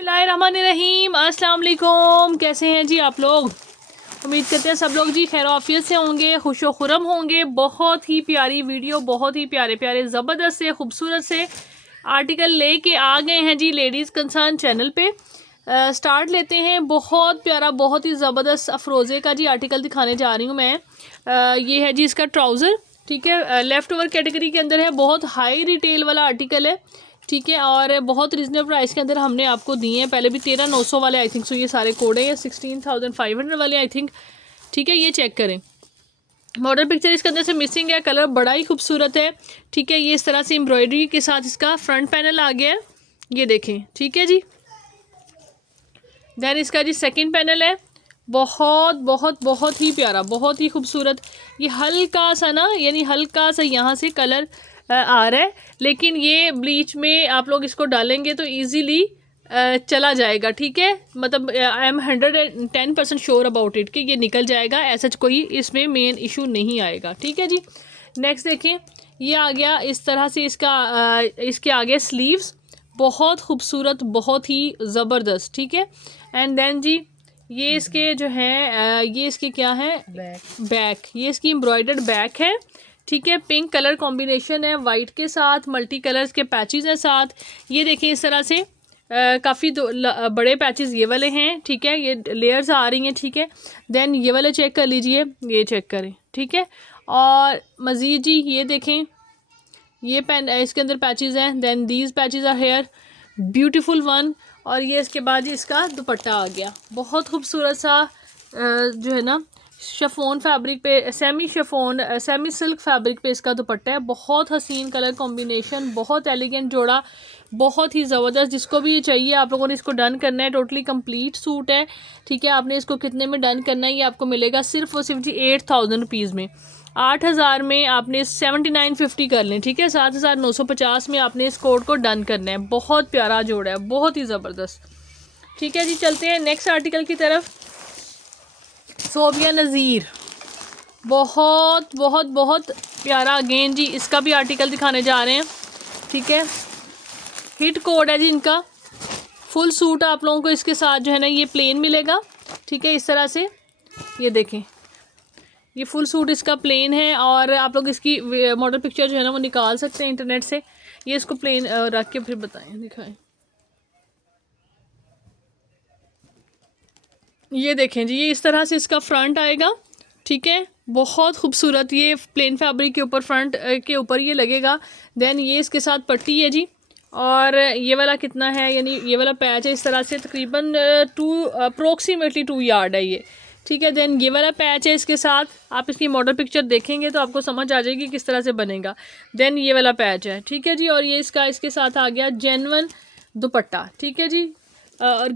बिस्मिल्लाहिर्रहमानिर्रहीम, अस्सलाम वालेकुम। कैसे हैं जी आप लोग? उम्मीद करते हैं सब लोग जी खैर आफियत से होंगे, खुशो खुरम होंगे। बहुत ही प्यारी वीडियो, बहुत ही प्यारे प्यारे ज़बरदस्त से खूबसूरत से आर्टिकल लेके आ गए हैं जी लेडीज़ कंसर्न चैनल पे। स्टार्ट लेते हैं। बहुत प्यारा, बहुत ही ज़बरदस्त अफरोज़े का जी आर्टिकल दिखाने जा रही हूँ मैं। ये है जी इसका ट्राउज़र, ठीक है। लेफ़्ट ओवर कैटेगरी के अंदर है, बहुत हाई रिटेल वाला आर्टिकल है, ठीक है। और बहुत रीजनेबल प्राइस के अंदर हमने आपको दिए हैं। पहले भी 13,900 वाले आई थिंक सो ये सारे कोड है, 16,500 वाले आई थिंक, ठीक है। ये चेक करें। मॉडल पिक्चर इसके अंदर से मिसिंग है, कलर बड़ा ही खूबसूरत है, ठीक है। ये इस तरह से एम्ब्रॉयडरी के साथ इसका फ्रंट पैनल आ गया है, ये देखें, ठीक है जी। देन इसका जी सेकंड पैनल है, बहुत बहुत बहुत ही प्यारा, बहुत ही खूबसूरत। ये हल्का सा ना, यानी हल्का सा यहाँ से कलर आ रहा है, लेकिन ये ब्लीच में आप लोग इसको डालेंगे तो इजीली चला जाएगा, ठीक है। मतलब I am 110% sure about it कि ये निकल जाएगा, ऐसा कोई इसमें मेन इशू नहीं आएगा, ठीक है जी। नेक्स्ट देखें, ये आ गया इस तरह से इसका इसके आगे स्लीव्स, बहुत खूबसूरत, बहुत ही ज़बरदस्त, ठीक है। एंड देन जी ये इसके जो है ये इसके क्या है, बैक, ये इसकी एम्ब्रॉयडर्ड बैक है, ठीक है। पिंक कलर कॉम्बिनेशन है वाइट के साथ, मल्टी कलर्स के पैचेस हैं साथ। ये देखें इस तरह से काफ़ी बड़े पैचेस ये वाले हैं, ठीक है। ये लेयर्स आ रही हैं, ठीक है। देन ये वाले चेक कर लीजिए, ये चेक करें, ठीक है। और मज़ीद जी ये देखें, ये पेन इसके अंदर पैचेस हैं। Then these patches are here, beautiful one. और ये इसके बाद ही इसका दुपट्टा आ गया, बहुत खूबसूरत सा जो है ना शिफॉन फैब्रिक पे, semi chiffon semi silk fabric पे इसका दुपट्टा है। बहुत हसीन कलर कॉम्बिनेशन, बहुत एलिगेंट जोड़ा, बहुत ही ज़बरदस्त। जिसको भी ये चाहिए आप लोगों ने इसको डन करना है, टोटली कंप्लीट सूट है, ठीक है। आपने इसको कितने में डन करना है, ये आपको मिलेगा सिर्फ और सिर्फ 8,000 रुपीज़ में। 8,000 में आपने 7950 कर लें, ठीक है। 7,950 में आपने इस कोड को डन करना है। बहुत प्यारा जोड़ा है, बहुत ही ज़बरदस्त, ठीक है जी। चलते हैं नेक्स्ट आर्टिकल की तरफ। सोबिया नज़ीर, बहुत बहुत बहुत प्यारा अगेन जी, इसका भी आर्टिकल दिखाने जा रहे हैं, ठीक है। हिट कोड है जी इनका। फुल सूट आप लोगों को इसके साथ जो है ना ये प्लेन मिलेगा, ठीक है। इस तरह से ये देखें, ये फुल सूट इसका प्लेन है। और आप लोग इसकी मॉडल पिक्चर जो है ना वो निकाल सकते हैं इंटरनेट से। ये इसको प्लेन रख के फिर बताएं, दिखाएं। ये देखें जी, ये इस तरह से इसका फ्रंट आएगा, ठीक है। बहुत खूबसूरत, ये प्लेन फैब्रिक के ऊपर फ्रंट के ऊपर ये लगेगा। देन ये इसके साथ पट्टी है जी। और ये वाला कितना है, यानी ये वाला पैच है इस तरह से, तकरीबन अप्रोक्सीमेटली 2 यार्ड है ये, ठीक है। देन ये वाला पैच है इसके साथ। आप इसकी मॉडल पिक्चर देखेंगे तो आपको समझ आ जाएगी किस तरह से बनेगा। देन ये वाला पैच है, ठीक है जी। और ये इसका इसके साथ आ गया जेन्युइन दुपट्टा, ठीक है जी। और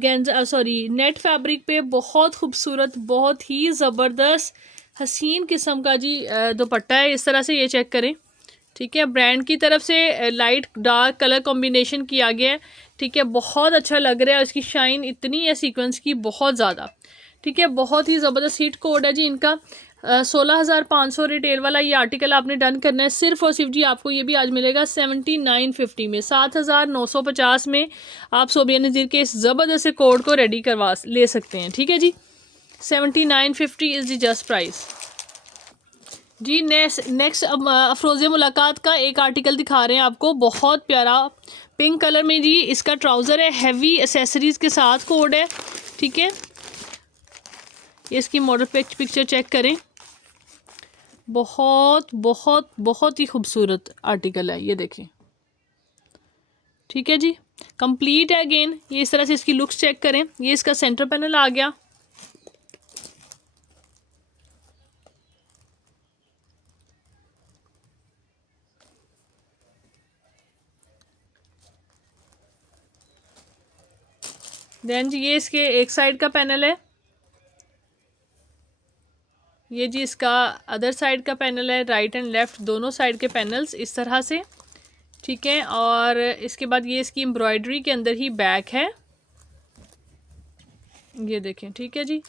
नेट फैब्रिक पे बहुत खूबसूरत, बहुत ही ज़बरदस्त हसीन किस्म का जी दुपट्टा है। इस तरह से ये चेक करें, ठीक है। ब्रांड की तरफ से लाइट डार्क कलर कॉम्बिनेशन किया गया है, ठीक है। बहुत अच्छा लग रहा है, इसकी शाइन इतनी है सीक्वेंस की, बहुत ज़्यादा, ठीक है। बहुत ही ज़बरदस्त हिट कोड है जी इनका। 16,500 रिटेल वाला ये आर्टिकल आपने डन करना है सिर्फ और सिर्फ जी। आपको ये भी आज मिलेगा 7950 में। 7,950 में आप सोबिया नज़ीर के इस ज़बरदस्त कोड को रेडी करवा ले सकते हैं, ठीक है जी। 7950 इज़ द जस्ट प्राइस जी। नेक्स्ट अफरोज़े मुलाकात का एक आर्टिकल दिखा रहे हैं आपको, बहुत प्यारा पिंक कलर में जी। इसका ट्राउज़र है, हैवी एसेसरीज़ के साथ कोड है, ठीक है। ये इसकी मॉडल पिक्चर चेक करें, बहुत बहुत बहुत ही खूबसूरत आर्टिकल है, ये देखें, ठीक है जी। कंप्लीट है अगेन। ये इस तरह से इसकी लुक्स चेक करें। ये इसका सेंटर पैनल आ गया, देन जी ये इसके एक साइड का पैनल है, ये जी इसका अदर साइड का पैनल है। राइट एंड लेफ़्ट दोनों साइड के पैनल्स इस तरह से, ठीक है। और इसके बाद ये इसकी एम्ब्रॉयडरी के अंदर ही बैक है, ये देखें, ठीक है जी।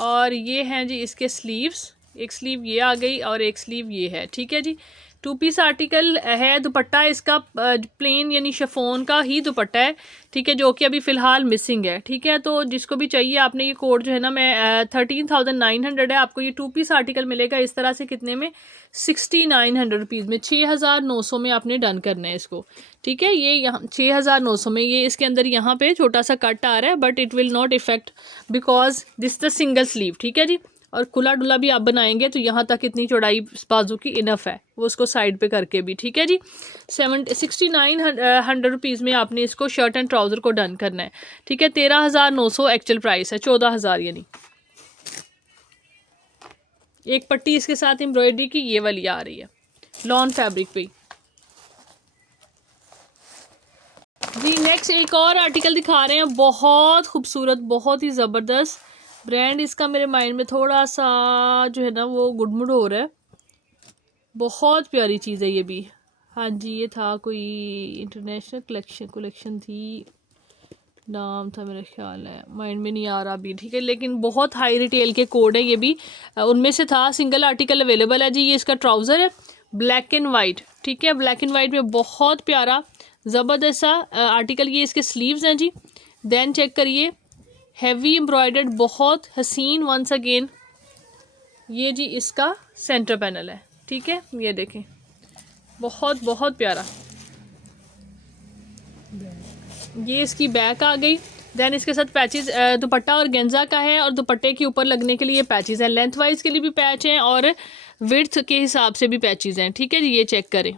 और ये हैं जी इसके स्लीव्स, एक स्लीव ये आ गई और एक स्लीव ये है, ठीक है जी। टू पीस आर्टिकल है। दुपट्टा इसका प्लेन यानी शिफॉन का ही दुपट्टा है, ठीक है, जो कि अभी फ़िलहाल मिसिंग है, ठीक है। तो जिसको भी चाहिए आपने ये कोड जो है ना, मैं 13,900 है, आपको ये टू पीस आर्टिकल मिलेगा इस तरह से। कितने में? 6900 रुपीज़ में, 6900 में आपने डन करना है इसको, ठीक है। ये यहाँ 6900 में, ये इसके अंदर यहाँ पे छोटा सा कट आ रहा है, but it will not effect because this the single sleeve, ठीक है जी। और खुला डुला भी आप बनाएंगे तो यहाँ तक इतनी चौड़ाई बाजू की इनफ है, वो उसको साइड पे करके भी, ठीक है जी। 6900 रुपीज़ में आपने इसको शर्ट एंड ट्राउज़र को डन करना है, ठीक है। 13,900 एक्चुअल प्राइस है, 14,000 यानी। एक पट्टी इसके साथ एम्ब्रॉयडरी की ये वाली आ रही है लॉन फैब्रिक पे जी। नेक्स्ट एक और आर्टिकल दिखा रहे हैं, बहुत खूबसूरत, बहुत ही ज़बरदस्त। ब्रांड इसका मेरे माइंड में थोड़ा सा जो है ना वो गुडमुड हो रहा है। बहुत प्यारी चीज़ है ये भी। हाँ जी, ये था कोई इंटरनेशनल कलेक्शन थी, नाम था मेरा ख्याल है, माइंड में नहीं आ रहा अभी, ठीक है। लेकिन बहुत हाई रिटेल के कोड है ये भी, उनमें से था। सिंगल आर्टिकल अवेलेबल है जी। ये इसका ट्राउज़र है ब्लैक एंड वाइट, ठीक है, ब्लैक एंड वाइट में बहुत प्यारा ज़बरदस्त सा आर्टिकल। ये इसके स्लीव्स हैं जी। देन चेक करिए, हैवी एम्ब्रॉयडर्ड, बहुत हसीन। वंस अगेन ये जी इसका सेंटर पैनल है, ठीक है, ये देखें, बहुत बहुत प्यारा। ये इसकी बैक आ गई। देन इसके साथ पैचेस, दुपट्टा और गेंजा का है, और दुपट्टे के ऊपर लगने के लिए पैचेस हैं, लेंथ वाइज के लिए भी पैच हैं और विड्थ के हिसाब से भी पैचेस हैं, ठीक है जी। ये चेक करें,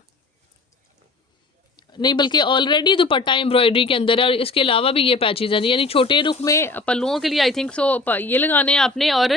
नहीं बल्कि ऑलरेडी दुपट्टा एम्ब्रॉयडरी के अंदर है, और इसके अलावा भी ये पैचेस हैं, यानी छोटे रुख में पल्लुओं के लिए आई थिंक सो ये लगाने हैं आपने, और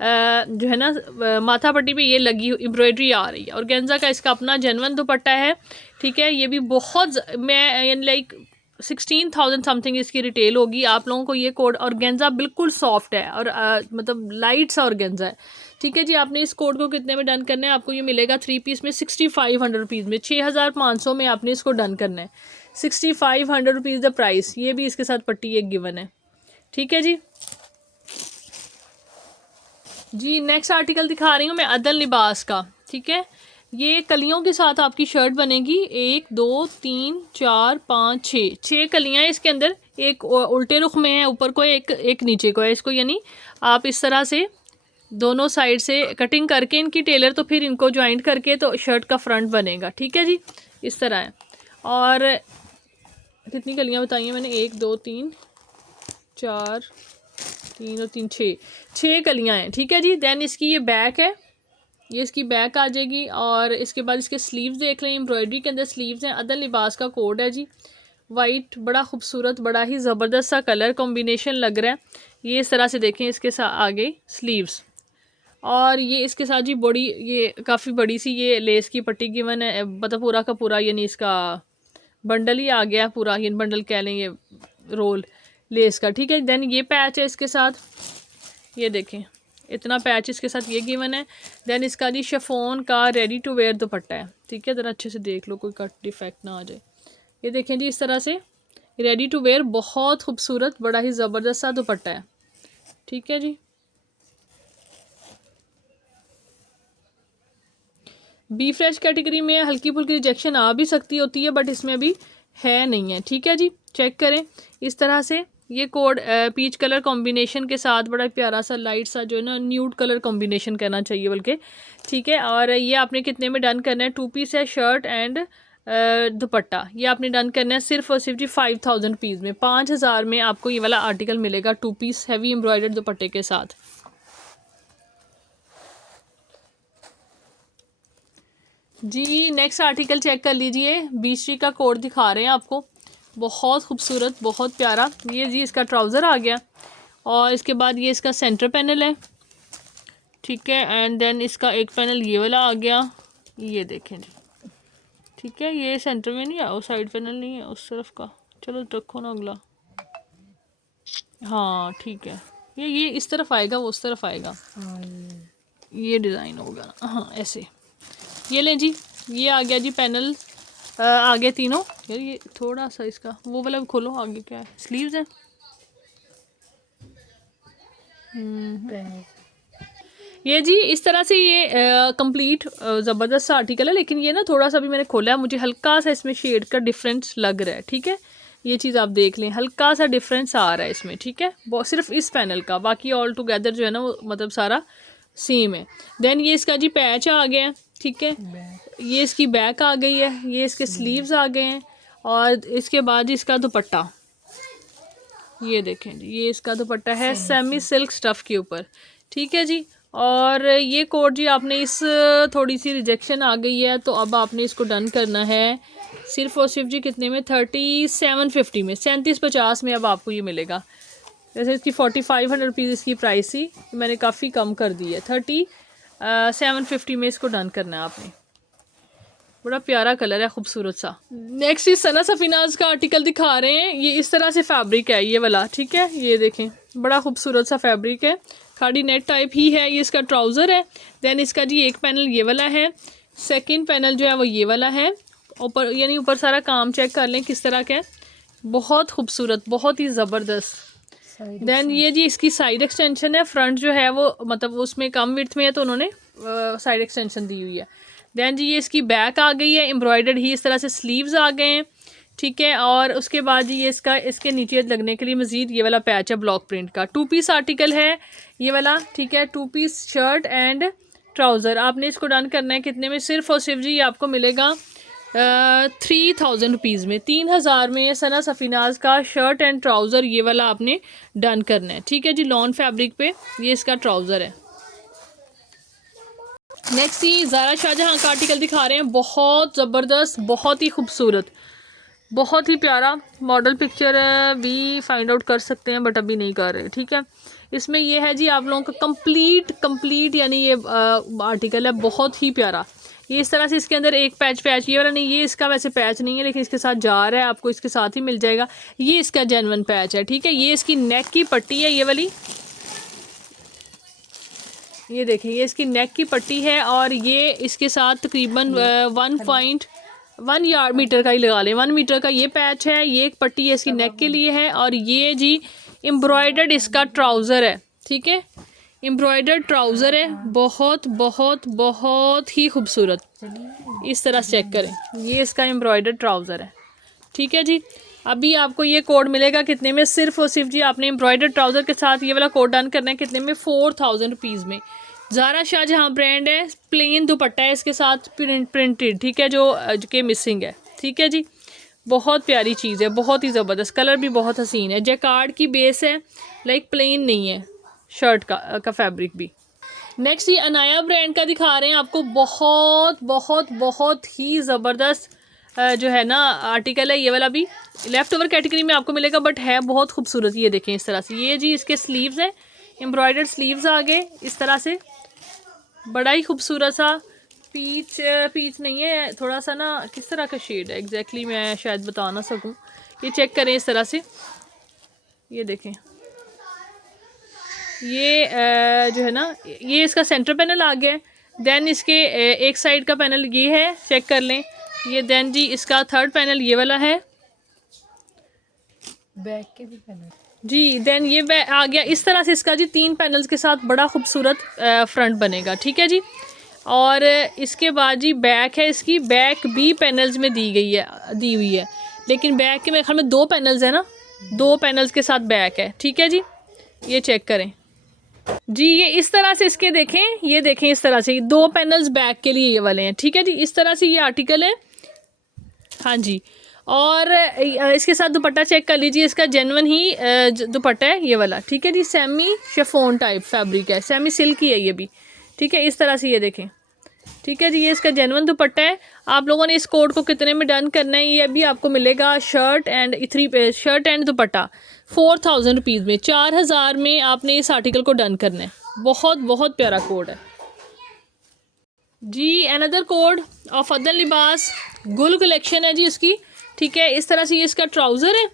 जो है ना माथा पट्टी पे ये लगी एम्ब्रॉयडरी आ रही है। और गेंजा का इसका अपना जेन्युइन दुपट्टा है, ठीक है। ये भी बहुत, मैं यानी लाइक 16,000 समथिंग इसकी रिटेल होगी। आप लोगों को ये कोड, और गेंजा बिल्कुल सॉफ्ट है, और मतलब लाइट सा और गेंजा है, ठीक है जी। आपने इस कोड को कितने में डन करना है? आपको ये मिलेगा 3 पीस में 6500 रुपीज़ में, 6500 में आपने इसको डन करना है। 6500 रुपीज़ द प्राइस। ये भी इसके साथ पट्टी एक गिवन है, ठीक है जी। जी नेक्स्ट आर्टिकल दिखा रही हूँ मैं अदल लिबास का, ठीक है। ये कलियों के साथ आपकी शर्ट बनेगी। 1 2 3 4 5 6 कलियाँ हैं इसके अंदर। एक उल्टे रुख में है ऊपर को, एक नीचे को है। इसको यानी आप इस तरह से दोनों साइड से कटिंग करके इनकी टेलर, तो फिर इनको ज्वाइंट करके तो शर्ट का फ्रंट बनेगा, ठीक है जी। इस तरह है। और कितनी कलियाँ बताई हैं मैंने? 1 2 3 4 3 और 3 6 कलियाँ हैं, ठीक है जी। देन इसकी ये बैक है, ये इसकी बैक आ जाएगी। और इसके बाद इसके स्लीव्स देख लें, एम्ब्रॉयडरी के अंदर स्लीव्स हैं। अदल लिबास का कोड है जी, वाइट, बड़ा खूबसूरत, बड़ा ही ज़बरदस्त सा कलर कॉम्बिनेशन लग रहा है। ये इस तरह से देखें, इसके साथ आगे स्लीव्स, और ये इसके साथ जी बड़ी, ये काफ़ी बड़ी सी ये लेस की पट्टी गिवन है, मतलब पूरा का पूरा यानी इसका बंडल ही आ गया पूरा, ये बंडल कह लें, ये रोल लेस का, ठीक है। देन ये पैच है इसके साथ, ये देखें इतना पैच इसके साथ ये गिवन है। देन इसका जी शिफॉन का रेडी टू वेयर दुपट्टा है, ठीक है। ज़रा अच्छे से देख लो कोई कट डिफेक्ट ना आ जाए। ये देखें जी इस तरह से रेडी टू वेयर, बहुत खूबसूरत, बड़ा ही ज़बरदस्त सा दुपट्टा है, ठीक है जी। बी फ्रेश कैटेगरी में हल्की फुल्की रिजेक्शन आ भी सकती होती है, बट इसमें अभी है नहीं है, ठीक है जी। चेक करें इस तरह से। ये कोड पीच कलर कॉम्बिनेशन के साथ, बड़ा प्यारा सा लाइट सा जो है ना न्यूड कलर कॉम्बिनेशन कहना चाहिए बल्कि, ठीक है। और ये आपने कितने में डन करना है? 2 पीस है, शर्ट एंड दुपट्टा। ये आपने डन करना है सिर्फ और सिर्फ जी 5000 रुपीज़ में। 5000 में आपको ये वाला आर्टिकल मिलेगा 2 पीस हैवी एम्ब्रॉयडर्ड दुपट्टे के साथ। जी नेक्स्ट आर्टिकल चेक कर लीजिए, बीच का कोड दिखा रहे हैं आपको, बहुत खूबसूरत, बहुत प्यारा। ये जी इसका ट्राउज़र आ गया, और इसके बाद ये इसका सेंटर पैनल है, ठीक है। एंड देन इसका एक पैनल ये वाला आ गया, ये देखें जी, ठीक है। ये सेंटर में नहीं है, वो साइड पैनल नहीं है उस तरफ का, चलो रखो ना अगला, हाँ ठीक है। ये इस तरफ आएगा, वो उस तरफ आएगा, ये डिज़ाइन होगा, हाँ ऐसे। ये लें जी, ये आ गया जी पैनल, आगे तीनों। यार ये थोड़ा सा इसका वो वाला खोलो, आगे क्या है? स्लीव्स हैं। ये जी इस तरह से ये कंप्लीट ज़बरदस्त सा आर्टिकल है, लेकिन ये ना थोड़ा सा भी मैंने खोला है, मुझे हल्का सा इसमें शेड का डिफरेंस लग रहा है। ठीक है, ये चीज़ आप देख लें, हल्का सा डिफरेंस आ रहा है इसमें। ठीक है, वो सिर्फ इस पैनल का, बाकी ऑल टुगेदर जो है ना वो मतलब सारा सेम है। देन ये इसका जी पैच आ गया है। ठीक है, ये इसकी बैक आ गई है, ये इसके स्लीव्स आ गए हैं, और इसके बाद इसका दुपट्टा ये देखें जी, ये इसका दुपट्टा है सेमी सिल्क स्टफ़ के ऊपर। ठीक है जी, और ये कोड जी आपने इस थोड़ी सी रिजेक्शन आ गई है, तो अब आपने इसको डन करना है सिर्फ और सिर्फ जी कितने में, 3750 में, 3750 में अब आपको ये मिलेगा। जैसे इसकी 4500 रुपीज़ इसकी प्राइस थी, मैंने काफ़ी कम कर दी है, 3750 में इसको डन करना है आपने। बड़ा प्यारा कलर है, खूबसूरत सा। नेक्स्ट इस सना सफीनाज का आर्टिकल दिखा रहे हैं, ये इस तरह से फैब्रिक है ये वाला। ठीक है, ये देखें बड़ा खूबसूरत सा फैब्रिक है, खाड़ी नेट टाइप ही है। ये इसका ट्राउज़र है। देन इसका जी एक पैनल ये वाला है, सेकंड पैनल जो है वो ये वाला है। ऊपर यानी ऊपर सारा काम चेक कर लें किस तरह का है, बहुत खूबसूरत, बहुत ही ज़बरदस्त। देन ये जी इसकी साइड एक्सटेंशन है, फ्रंट जो है वो मतलब उसमें कम विड्थ में है तो उन्होंने साइड एक्सटेंशन दी हुई है। देन जी ये इसकी बैक आ गई है, एम्ब्रॉयडर्ड ही इस तरह से स्लीव्स आ गए हैं। ठीक है, और उसके बाद जी ये इसका इसके नीचे लगने के लिए मज़ीद ये वाला पैच है ब्लॉक प्रिंट का। 2 पीस आर्टिकल है ये वाला। ठीक है, 2 पीस शर्ट एंड ट्राउज़र। आपने इसको डन करना है कितने में, सिर्फ और सिर्फ जी ये आपको मिलेगा 3000 रुपीज़ में, 3000 में सना सफीनाज का शर्ट एंड ट्राउज़र ये वाला आपने डन करना है। ठीक है जी, लॉन फैब्रिक पे ये इसका ट्राउज़र है। नेक्स्ट ये ज़ारा शाहजहां का आर्टिकल दिखा रहे हैं, बहुत ज़बरदस्त, बहुत ही खूबसूरत, बहुत ही प्यारा मॉडल। पिक्चर भी फाइंड आउट कर सकते हैं बट अभी नहीं कर रहे। ठीक है, इसमें ये है जी आप लोगों का कंप्लीट यानी ये आर्टिकल है बहुत ही प्यारा। ये इस तरह से इसके अंदर एक पैच ये वाला नहीं, ये इसका वैसे पैच नहीं है लेकिन इसके साथ जा रहा है, आपको इसके साथ ही मिल जाएगा। ये इसका जेन्युइन पैच है। ठीक है, ये इसकी नेक की पट्टी है ये वाली, ये देखें ये इसकी नेक की पट्टी है, और ये इसके साथ तकरीबन 1.1 मीटर का ही लगा लें, 1 मीटर का ये पैच है। ये एक पट्टी है इसकी नेक के लिए है, और ये जी एम्ब्रॉयडर्ड इसका ट्राउज़र है। ठीक है, एम्ब्रॉयडर्ड ट्राउज़र है, बहुत बहुत बहुत ही खूबसूरत। इस तरह से चेक करें, ये इसका एम्ब्रॉयडर्ड ट्राउज़र है। ठीक है जी, अभी आपको ये कोड मिलेगा कितने में, सिर्फ और सिर्फ जी आपने एम्ब्रॉयडर्ड ट्राउज़र के साथ ये वाला कोड डन करना है कितने में, 4000 रुपीज़ में। ज़ारा शाहजहां ब्रांड है, प्लेन दुपट्टा है इसके साथ प्रिंटेड। ठीक है, जो के मिसिंग है। ठीक है जी, बहुत प्यारी चीज़ है, बहुत ही ज़बरदस्त, कलर भी बहुत हसीन है। जैकार्ड की बेस है, लाइक प्लेन नहीं है शर्ट का फैब्रिक भी। नेक्स्ट ये अनाया ब्रांड का दिखा रहे हैं आपको, बहुत बहुत बहुत ही ज़बरदस्त जो है ना आर्टिकल है। ये वाला भी लेफ़्ट ओवर कैटेगरी में आपको मिलेगा बट है बहुत खूबसूरत। ये देखें इस तरह से, ये जी इसके स्लीव्स हैं, एम्ब्रॉयडर्ड स्लीव्स आ गए इस तरह से, बड़ा ही खूबसूरत सा। पीच नहीं है, थोड़ा सा ना किस तरह का शेड है एग्जैक्टली मैं शायद बता ना सकूं। ये चेक करें इस तरह से, ये देखें ये जो है ना ये इसका सेंटर पैनल आ गया है। देन इसके एक साइड का पैनल ये है, चेक कर लें ये। देन जी इसका थर्ड पैनल ये वाला है, बैक के भी पैनल जी। देन ये आ गया इस तरह से, इसका जी 3 पैनल्स के साथ बड़ा खूबसूरत फ्रंट बनेगा। ठीक है जी, और इसके बाद जी बैक है, इसकी बैक भी पैनल्स में दी हुई है, लेकिन बैक के मेरे ख्याल में 2 पैनल्स है ना, 2 पैनल्स के साथ बैक है। ठीक है जी, ये चेक करें जी, ये इस तरह से इसके देखें, ये देखें इस तरह से 2 पैनल्स बैक के लिए ये वाले हैं। ठीक है जी, इस तरह से ये आर्टिकल है। हाँ जी, और इसके साथ दुपट्टा चेक कर लीजिए, इसका जेन्युइन ही दुपट्टा है ये वाला। ठीक है जी, सेमी शिफॉन टाइप फैब्रिक है, सेमी सिल्क ही है ये भी। ठीक है, इस तरह से ये देखें। ठीक है जी, ये इसका जेन्युइन दुपट्टा है। आप लोगों ने इस कोड को कितने में डन करना है, ये अभी आपको मिलेगा शर्ट एंड दुपट्टा 4000 रुपीज़ में, 4000 में आपने इस आर्टिकल को डन करना है। बहुत बहुत प्यारा कोड है जी। अनदर कोड ऑफ अदर लिबास, गुल कलेक्शन है जी इसकी। ठीक है, इस तरह से ये इसका ट्राउज़र है,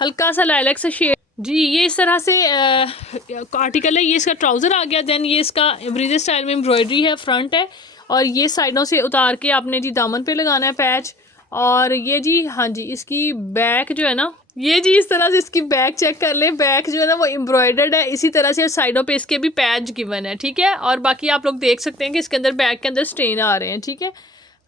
हल्का सा लाइलैक सा शेड जी। ये इस तरह से आर्टिकल है, ये इसका ट्राउज़र आ गया। देन ये इसका ब्रीजे स्टाइल में एम्ब्रॉयडरी है, फ्रंट है, और ये साइडों से उतार के आपने जी दामन पे लगाना है पैच, और ये जी हाँ जी, इसकी बैक जो है ना, ये जी इस तरह से इसकी बैक चेक कर ले। बैक जो है ना वो एम्ब्रॉयडर्ड है, इसी तरह से साइडों पे इसके भी पैच गिवन है, ठीक है। और बाकी आप लोग देख सकते हैं कि इसके अंदर बैक के अंदर स्टेन आ रहे हैं, ठीक है।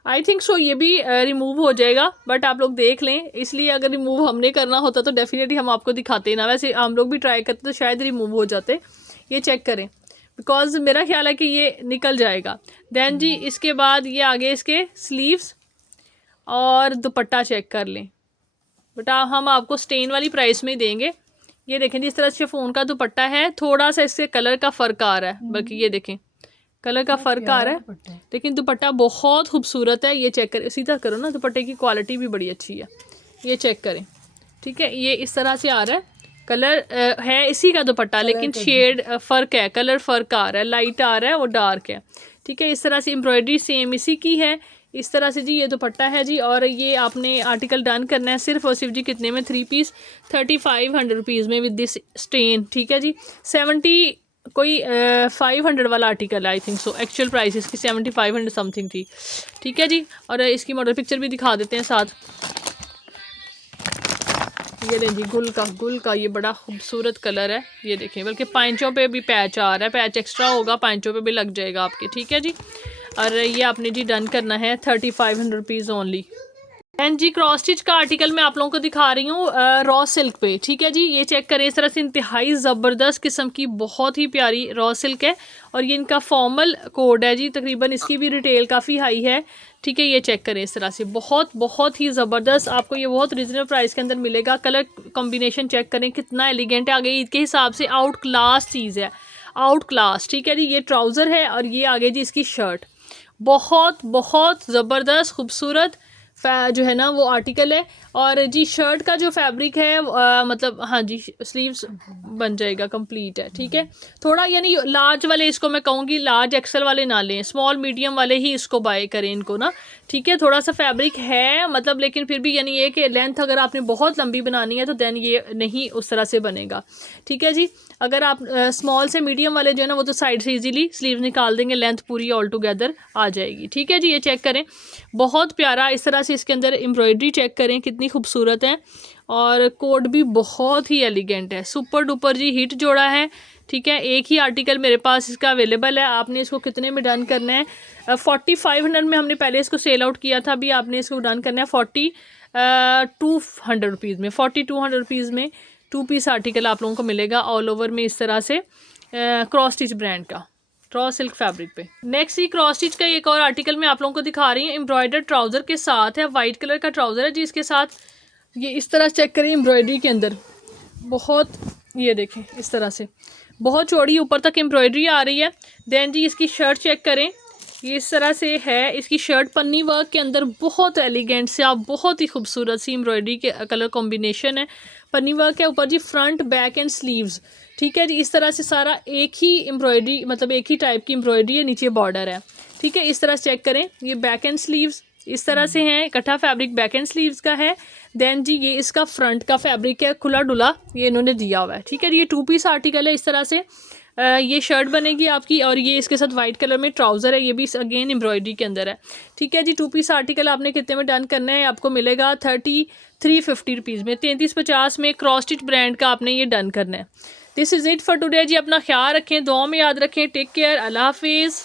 आई थिंक सो ये भी रिमूव हो जाएगा, बट आप लोग देख लें, इसलिए अगर रिमूव हमने करना होता तो डेफिनेटली हम आपको दिखाते ना। वैसे हम लोग भी ट्राई करते तो शायद रिमूव हो जाते। ये चेक करें, बिकॉज मेरा ख्याल है कि ये निकल जाएगा। देन जी इसके बाद ये आगे इसके स्लीव्स और दुपट्टा चेक कर लें। बेटा हम आपको स्टेन वाली प्राइस में ही देंगे। ये देखें जिस तरह से फ़ोन का दुपट्टा है, थोड़ा सा इससे कलर का फ़र्क आ रहा है, बल्कि ये देखें कलर का फ़र्क आ रहा है, लेकिन दुपट्टा बहुत खूबसूरत है। ये चेक करें, सीधा करो ना, दुपट्टे की क्वालिटी भी बड़ी अच्छी है। ये चेक करें, ठीक है। ये इस तरह से आ रहा है, कलर है इसी का दुपट्टा, लेकिन शेड फ़र्क है, कलर फ़र्क आ रहा है, लाइट आ रहा है और डार्क है, ठीक है। इस तरह से एम्ब्रॉयडरी सेम इसी की है। इस तरह से जी ये दुपट्टा है जी। और ये आपने आर्टिकल डन करना है सिर्फ और सिर्फ जी कितने में, 3 पीस 3500 रुपीज़ में विद दिस स्टेन, ठीक है जी। 70 कोई 500 वाला article I think so. Actual price इसकी 7500 समथिंग थी, ठीक है जी। और इसकी मॉडल पिक्चर भी दिखा देते हैं साथ। ये दें जी गुल का ये बड़ा खूबसूरत कलर है, ये देखें। बल्कि पांचों पे भी पैच आ रहा है, पैच एक्स्ट्रा होगा, पांचों पे भी लग जाएगा आपके, ठीक है जी। और ये आपने जी डन करना है 3500 रुपीज़ ओनली। एंड जी क्रॉस स्टिच का आर्टिकल मैं आप लोगों को दिखा रही हूँ रॉ सिल्क पे, ठीक है जी। ये चेक करें, इस तरह से इंतहाई ज़बरदस्त किस्म की बहुत ही प्यारी रॉ सिल्क है। और ये इनका फॉर्मल कोड है जी, तकरीबन इसकी भी रिटेल काफ़ी हाई है, ठीक है। ये चेक करें इस तरह से, बहुत ही ज़बरदस्त आपको ये बहुत रीजनेबल प्राइस के अंदर मिलेगा। कलर कॉम्बिनेशन चेक करें कितना एलिगेंट है, आगे ईद के हिसाब से आउट क्लास चीज़ है, आउट क्लास, ठीक है जी। ये ट्राउज़र है और ये आगे जी इसकी शर्ट, बहुत ज़बरदस्त खूबसूरत जो है ना वो आर्टिकल है। और जी शर्ट का जो फैब्रिक है मतलब हाँ जी स्लीव्स बन जाएगा, कंप्लीट है, ठीक है। थोड़ा यानी लार्ज वाले इसको मैं कहूँगी, लार्ज एक्सेल वाले ना लें, स्मॉल मीडियम वाले ही इसको बाय करें इनको ना, ठीक है। थोड़ा सा फैब्रिक है मतलब, लेकिन फिर भी यानी ये कि लेंथ अगर आपने बहुत लंबी बनानी है तो देन ये नहीं उस तरह से बनेगा, ठीक है जी। अगर आप स्मॉल से मीडियम वाले जो है ना वो तो साइड से इजीली स्लीव निकाल देंगे, लेंथ पूरी ऑल टुगेदर आ जाएगी, ठीक है जी। ये चेक करें, बहुत प्यारा इस तरह से इसके अंदर एम्ब्रॉयडरी चेक करें कितनी खूबसूरत है। और कोड भी बहुत ही एलिगेंट है, सुपर डुपर जी हिट जोड़ा है, ठीक है। एक ही आर्टिकल मेरे पास इसका अवेलेबल है। आपने इसको कितने में डन करना है, 4500 में हमने पहले इसको सेल आउट किया था, अभी आपने इसको डन करना है 4200 रुपीज़ में। 4200 रुपीज़ में 2 पीस आर्टिकल आप लोगों को मिलेगा ऑल ओवर में इस तरह से, क्रॉस स्टिच ब्रांड का रॉ सिल्क फैब्रिक पे। नेक्स्ट ही क्रॉस स्टिच का एक और आर्टिकल मैं आप लोगों को दिखा रही हूँ, एम्ब्रॉयडर्ड ट्राउज़र के साथ है, वाइट कलर का ट्राउज़र है जी इसके साथ। ये इस तरह चेक करें एम्ब्रॉयडरी के अंदर बहुत, ये देखें इस तरह से बहुत चौड़ी ऊपर तक एम्ब्रॉयडरी आ रही है। देन जी इसकी शर्ट चेक करें, ये इस तरह से है इसकी शर्ट, पन्नी वर्क के अंदर बहुत एलिगेंट से आप बहुत ही खूबसूरत सी एम्ब्रॉयडरी के कलर कॉम्बिनेशन है, पन्नी वर्क के ऊपर जी फ्रंट बैक एंड स्लीव्स, ठीक है जी। इस तरह से सारा एक ही एम्ब्रॉयडरी मतलब एक ही टाइप की एम्ब्रॉयडरी है, नीचे बॉर्डर है, ठीक है। इस तरह से चेक करें, ये बैक एंड स्लीव्स इस तरह से हैं, इकट्ठा फैब्रिक बैक एंड स्लीव्स का है। देन जी ये इसका फ्रंट का फैब्रिक है, खुला डुला ये इन्होंने दिया हुआ है, ठीक है। ये 2 पीस आर्टिकल है इस तरह से। ये शर्ट बनेगी आपकी और ये इसके साथ वाइट कलर में ट्राउज़र है, ये भी अगेन एम्ब्रॉयडरी के अंदर है, ठीक है जी। 2 पीस आर्टिकल आपने कितने में डन करना है, आपको मिलेगा 3350 रुपीज़ में, 3350 में क्रॉस स्टिच ब्रांड का आपने ये डन करना है। This is it for today जी। अपना ख्याल रखें, दुआ में याद रखें, टेक केयर, अल्लाह हाफिज़।